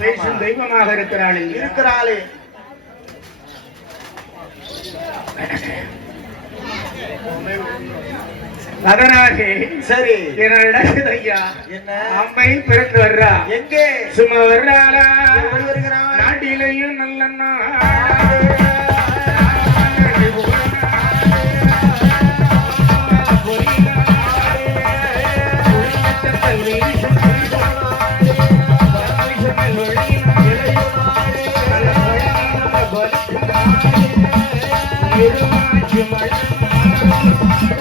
பேசும் தெய்வமாக இருக்கிறாள்? இருக்கிறாளே. அதனாலே சரி. என்னோட ஐயா என்ன? அம்மை பிறந்து வர்றா? எங்கே? சும்மா வர்றாளா? வருகிறாள்? நாட்டிலையும் நல்ல Thank you.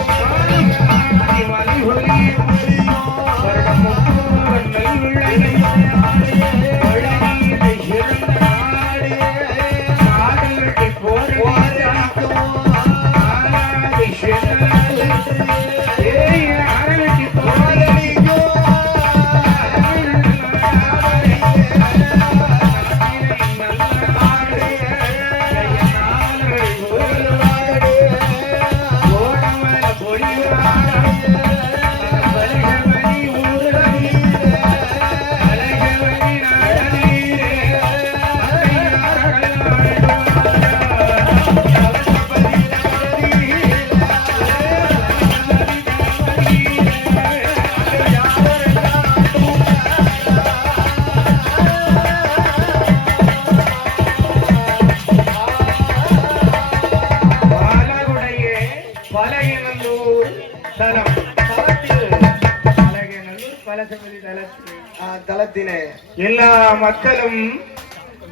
தலத்திலே. எல்லா மக்களும்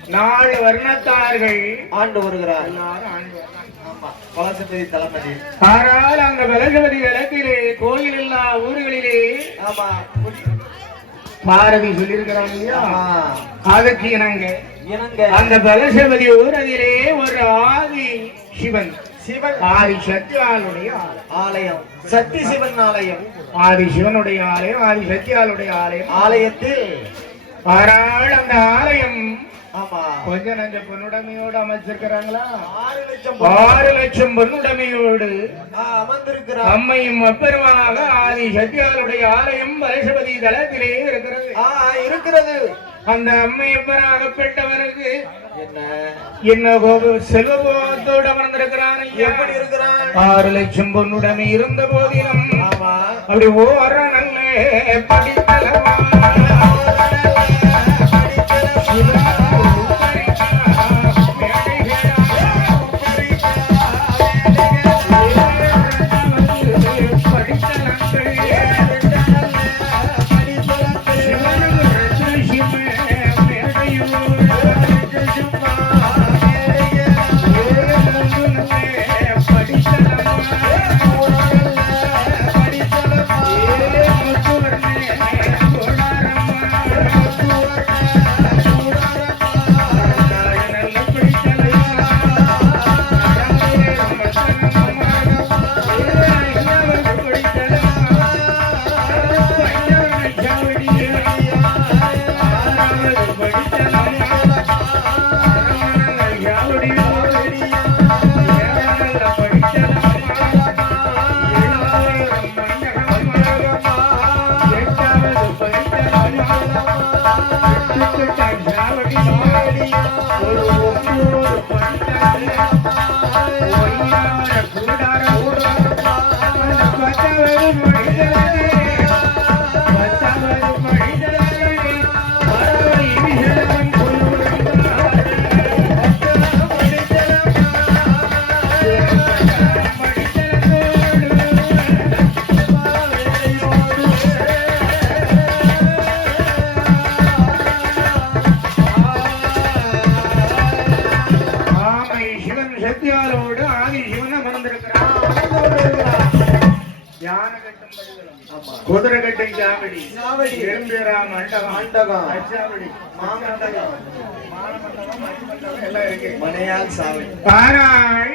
நாலு வர்ணத்தார்கள். ஆண்டு வருகிறார் ஆண்டு வர்றாங்க. ஆமா பலசபதி தளபதி ஆனால் அந்த பலசபதி தலத்திலே கோயில் எல்லா ஊர்களிலே ஆமா பாரதி சொல்லியிருக்கிறாங்க இல்லையா? ஆமா. அதுக்கு இணங்க. அந்த பலசபதி ஊர் அதிலே ஒரு ஆதி சிவன். சிவன். ஆதி சத்யாளுடைய ஆலயம். சக்தி சிவன் ஆலயம். ஆதி சிவனுடைய ஆலயம் ஆதி சத்யாளுடைய ஆலயம். ஆலயத்தில் ஆனால் அந்த ஆலயம். கொஞ்ச நஞ்ச பொன்னுடைமையோடு அமைச்சிருக்கிறாங்களா? ஆறு லட்சம் ஆ, அமர்ந்திருக்கிறார். அம்மையும் அப்பெருமாக ஆதி சத்யாளுடைய ஆலயம் பலசபதி தலத்திலே இருக்கிறது. இருக்கிறது. அந்த அம்மையப்பராகப்பட்டவனுக்கு என்ன? என்ன கோபு- செல்வ கோபத்தோடு அமர்ந்திருக்கிறான். எப்படி இருக்கிறான்? ஆறு லட்சம் பொன்னுடைமை இருந்த போதிலும் அப்படி ஓர நல்ல படித்தலமா யான கட்டும் படிகளும் ஆமா. குதிரை கட்டும் சாவடி. சாவடி. எறும்பேரா மண்டபம். மண்டபம். அச்சாவடி. மாமண்டபம். மானமண்டபம் மணிமண்டபம் எல்லாம் இருக்கு. மனையால் சாவை ஆனால்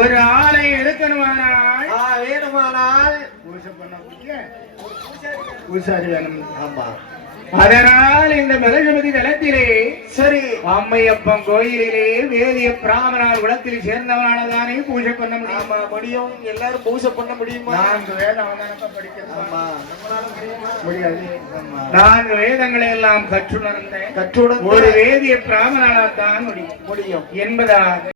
ஒரு ஆலை எடுக்கணுமானால் வேணுமானால் பூஜை பண்ண முடியல பூசாரி வேணும். ஆமா. அதனால் இந்த மலஜபதி தலத்திலே சரி. அம்மையப்பன் கோயிலிலே வேதிய பிராமணர் குலத்தில் சேர்ந்தவனாலதானே பூஜை பண்ண முடியும்? ஆமா முடியும். எல்லாரும் பூஜை பண்ண முடியுமா? நான்கு வேதம் முடியாது. ஆமா. நான்கு வேதங்களை எல்லாம் கற்றுணர்ந்தேன். கற்றுடன் ஒரு வேதிய பிராமணால் தான் முடியும். முடியும். என்பதால்